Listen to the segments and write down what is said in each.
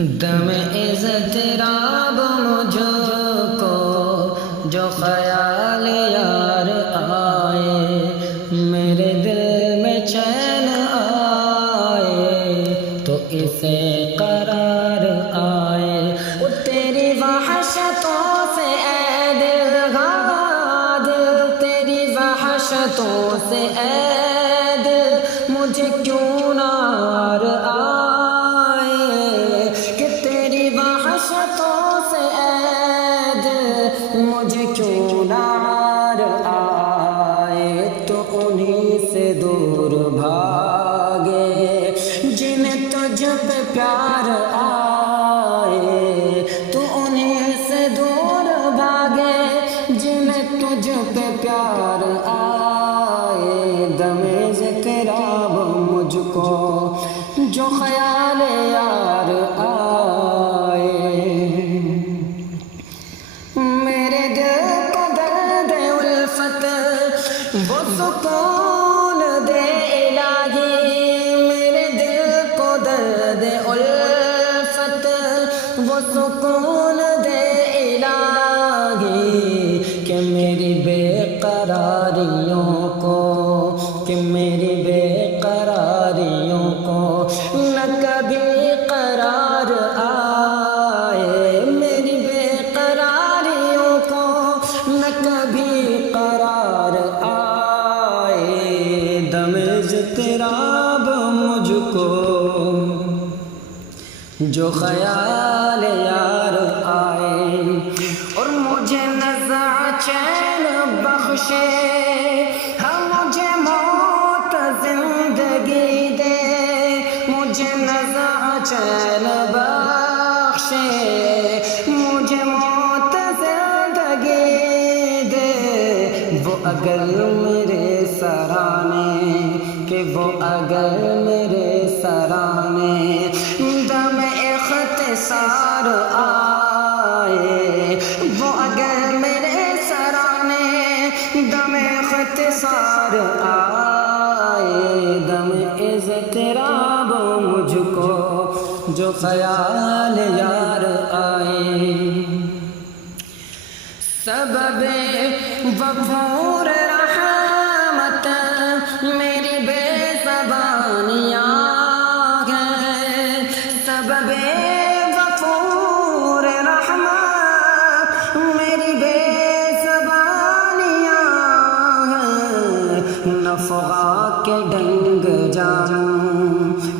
دم اضطراب مجھ کو جو خیال یار آئے، میرے دل میں چین آئے تو اسے قرار آئے۔ وہ تیری وحشتوں سے اے دل غادر، تیری وحشتوں سے اے دل مجھے کیوں نار آئے، کہ تیری وحشتوں سے اے دل مجھے کیوں نار آئے، تو انہیں سے دور بھاگے جنہیں تجھ پہ پیار آئے، تو انہیں سے دور بھاگے جنہیں تجھ پہ پیار آئے۔ دم اضطراب مجھ کو جو خیال یار آئے، میرے دل کو درد الفت وہ سکون دے الہی، میرے دل کو درد الفت وہ سکون دے الہی، کہ میری بے قراریوں کو، کہ میری بے قراریوں کو نہ کبھی قرار آئے، میری بے قراریوں کو نہ کبھی قرار آئے۔ دم اضطراب مجھ کو جو خیال یار آئے، اور مجھے نزع چین بخشے، ہاں مجھے موت زندگی دے، مجھے نزع چین بخشے، مجھے موت زندگی دے، وہ اگر میرے سرانے، کہ وہ اگر میرے سرانے دم اختصار آئے، وہ اگر میرے سرانے دم اختصار آئے۔ دم اضطراب مجھ کو جو خیال یار آئے، سبب وفور رحمت میری بے زبانیاں ہیں، سبب وفور رحمت میری بے زبانیاں ہیں، نفغا کے ڈنگ جانوں،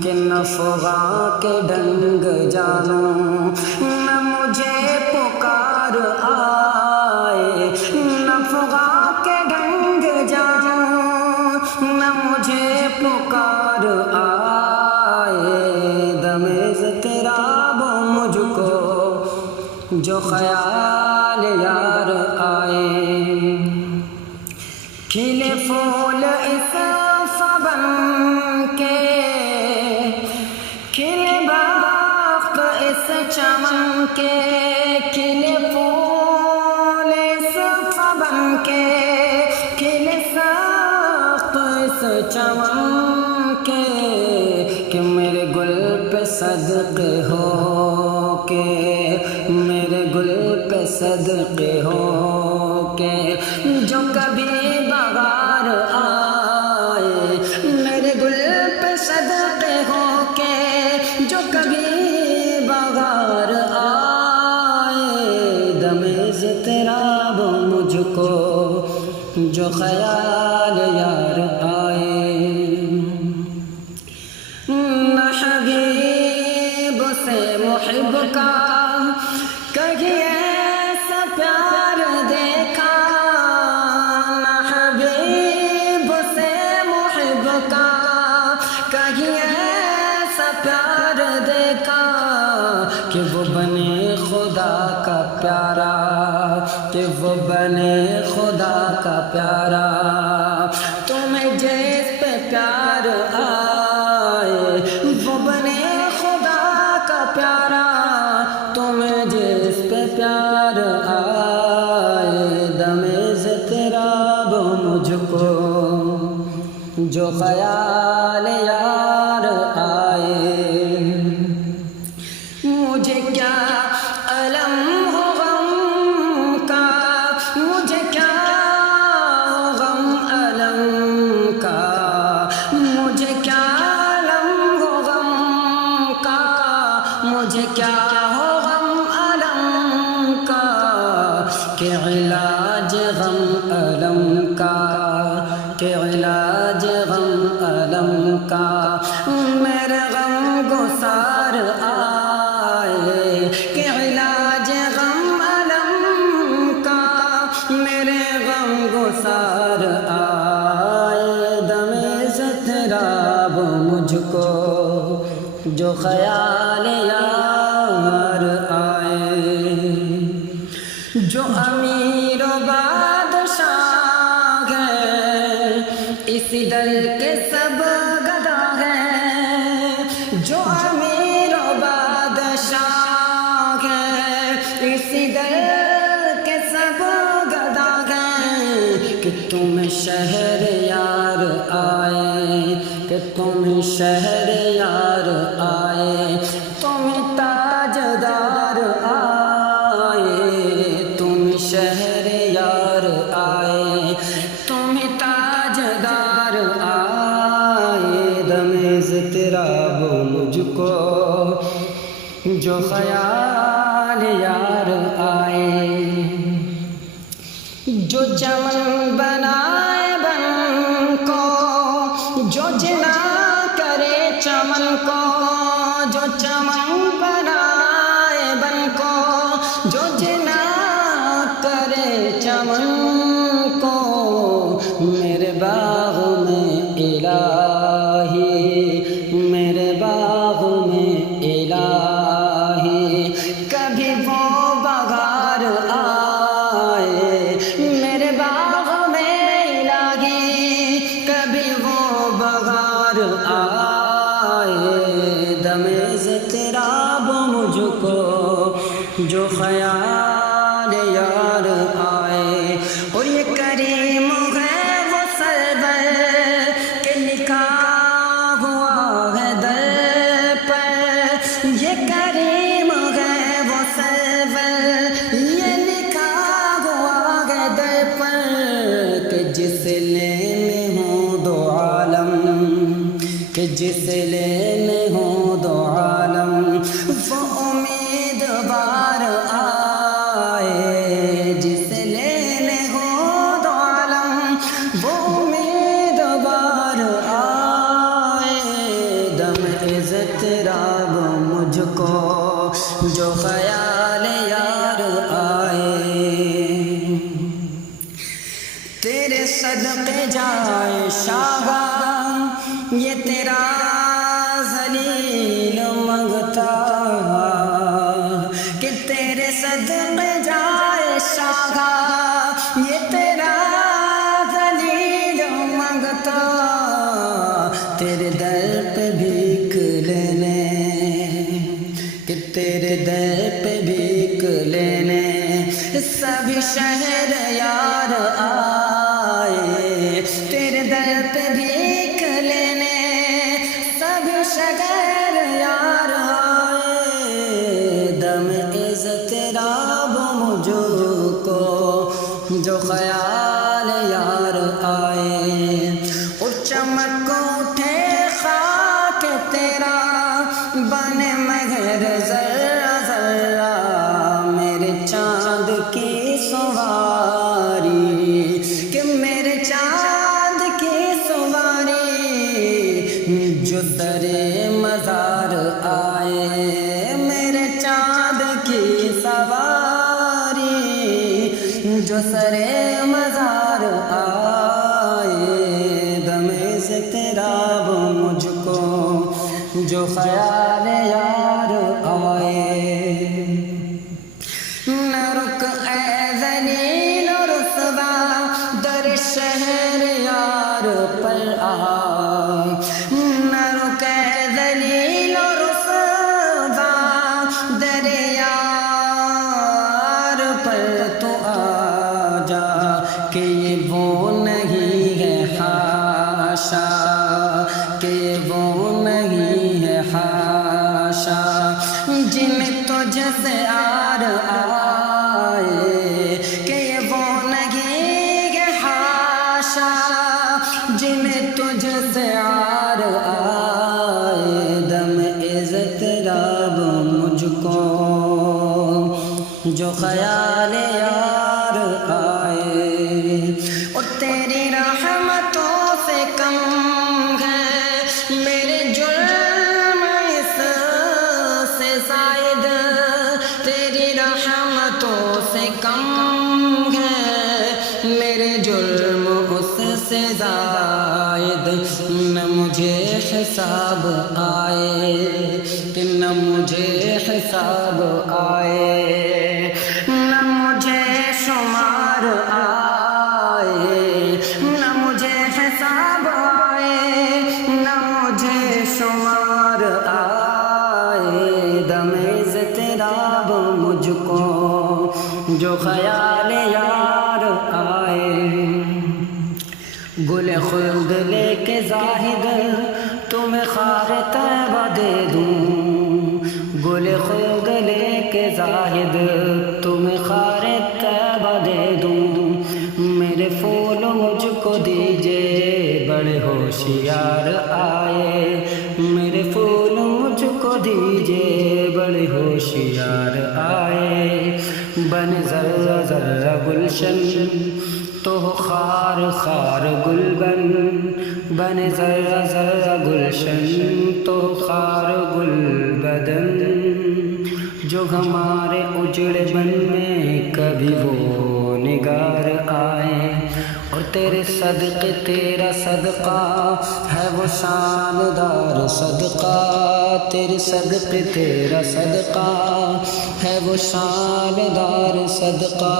کہ نفغا کے ڈنگ جانوں، نہ مجھے پکار آئے، نفغا کے ڈنگ جانوں، نہ مجھے پکار آئے۔ دم اضطراب مجھ کو جو خیال یار آئے، کھلے پھول اس فبن کے، کھلے باغ اس چمن کے، کھلے پھول اس فبن کے، کھلے ساخت اس چمن کے، کہ میرے گل پہ صدقے ہو، کہ میرے گل پہ صدقے ہو، کہ جو کبھی بہار آئے، میرے گل پہ صدقے ہو، کہ جو کبھی بہار آئے۔ دم اضطراب مجھ کو جو خیال یار آئے، نہ حبیب سے محب کا کہیں ایسا پیار دیکھا، نہ حبیب سے محب کا کہیں ایسا پیار دیکھا، کہ وہ بنے خدا کا پیارا، کہ وہ بنے خدا کا پیارا، تمہیں جس پہ پیار آئے، وہ بنے خدا کا پیارا، تمہیں جس پہ پیار آئے۔ دم اضطراب مجھ کو جو خیال یار آئے، مجھے کیا علم ہو غم کا، مجھے کیا ہو غم علم کا، مجھے کیا علم ہو غم کا، مجھے کیا ہو غم علم کا، کہ علاج غم علم کا، کہ علاج غم علم کا، میرے غم گسار آئے، کہ علاج غم علم کا، میرے غم گسار آئے، دم اضطراب مجھ کو جو خیال یار آئے، جو امیر و بادشاہ ہے اسی دل کے سب گدا ہیں، جو امیر و بادشاہ ہے اسی دل کے سب گدا ہیں، کہ تم شہر یار آئے، کہ تم شہر یار آئے، تم تاجدار آئے، تم شہر یار آئے، تم تاجدار آئے، دم اضطراب مجھ کو جو خیال یار آئے، جو چمن بنائے بن کو، جو جنا کرے چمن کو، جو چمن بنائے بن کو، جو جنا کرے چمن کو، میرے باغ میں الہی، میرے باغ میں الہی، کبھی وہ بہار آئے، میرے باغ میں الہی، کبھی وہ بہار آئے، دم اضطراب مجھ کو جو خیال یار آئے، اور یہ کریم ہے وہ سرور کہ لکھا ہوا ہے در پر، یہ کریم ہے وہ سرور یہ لکھا ہوا ہے در پر، کہ جس لینے ہوں دو عالم، کہ جس لینے ہوں دو عالم، وہ امیدوار آئے، جس لینے ہوں دو عالم، وہ امیدوار آئے، دم اضطراب مجھ کو جو خیال یار آئے، تیرے صدقے جائے شاہا یہ تیرا ذلیل منگتا، کہ تیرے صدقے جائے شاہا یہ تیرا ذلیل منگتا، تیرے در پہ بھیک لینے، کہ تیرے در پہ بھیک لینے سبھی شہر یار آئے، تیرے در پہ بھیک لینے سبھی شہر یار آئے، دم اضطراب مجھ کو جو خیال یار آئے، اور چمک اٹھے خاک تیرا بنے مگر ذرہ ذرہ، میرے چاند کی سواری، کہ میرے چاند کی سواری، جو سرے مزار آئے، میرے چاند کی سواری، جو سرے مزار آئے، دم اضطراب مجھ کو جو خیال یار آئے، نہ رک اے ذلیل و رسوا در شہر یار پر آ، نہ رک اے ذلیل و رسوا در یار پر تو آ جا، کہ یہ وہ نہیں ہے حاشا، کہ وہ نہیں ہے حاشا، جن تجھ سے آر آئے کہ یہ وہ نہیں ہے حاشا جنہیں تجھ سے آر آئے دم اضطراب مجھ کو جو خیال یار آئے اور تیری رحمتوں سے کم ہے میرے جرم اس سے زائد تیری رحمتوں سے کم ہے میرے جرم اس سے زائد نہ مجھے حساب آئے کہ نہ مجھے حساب آئے نہ مجھے شمار آئے نہ مجھے حساب آئے نہ مجھے شمار آئے دم اضطراب مجھ کو جو خیال یار آئے گل خلد لے کے زاہد تمہیں خار طیبہ دے دوں گل خلد لے کے زاہد تمہیں خار طیبہ دے دوں میرے پھول مجھ کو دیجئے بڑے ہوشیار آئے میرے پھول مجھ کو دیجئے بڑے ہوشیار آئے بن ذرہ ذرہ گلشن تو خار خار گل بن ذرہ ذرہ گلشن تو خار گل بدن جو ہمارے اجڑے بن میں کبھی وہ نگار آئے اور تیرے صدقے تیرا صدقہ ہے وہ شاندار صدقہ تیرے صدقے تیرا صدقہ ہے وہ شاندار صدقہ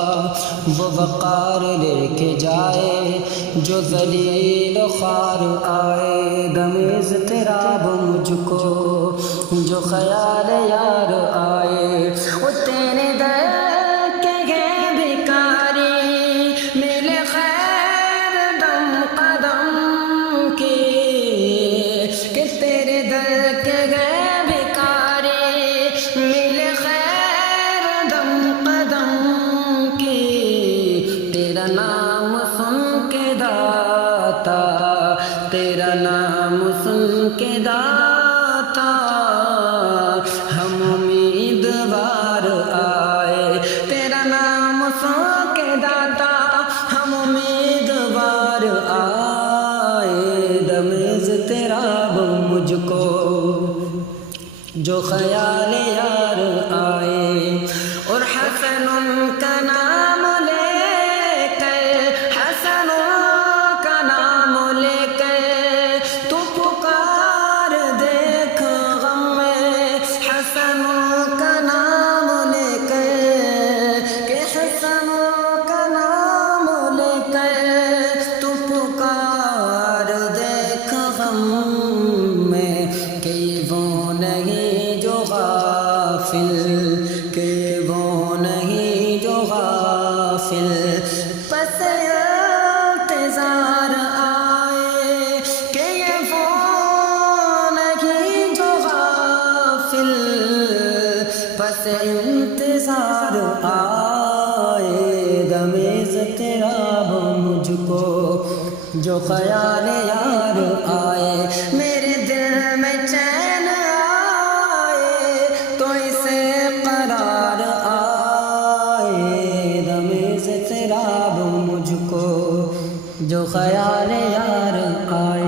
وہ وقار لے کے جائے جو ذلیل و خوار آئے دم اضطراب مجھ کو جو خیال یار آئے وہ تیرے در کے گئے بھکاری ملے خیر دم قدم کی کہ تیرے در کے گئے بھکاری ملے خیر دم قدم کی تیرا نام سن کے داتا تیرا نام سن کے داتا ہم امیدوار آئے تیرا نام سن کے داتا ہم امیدوار آئے دم اضطراب مجھ کو جو خیال یار آئے اور حسن کا نام لے کر حسن کا نام لے کر تو پکار دیکھ غم میں حسن کا نام لے کر کہ حسن کا نام لے کر تو پکار دیکھ غم میں کہ وہ نہیں جو غافل کہ وہ نہیں جو غافل پس انتظار آئے کہ یہ وہ نہیں جو غافل پس انتظار آئے دم اضطراب مجھ کو جو خیال یار آئے میرے دل میں چین آئے تو اسے قرار آئے دم اضطراب مجھ کو جو خیال یار آئے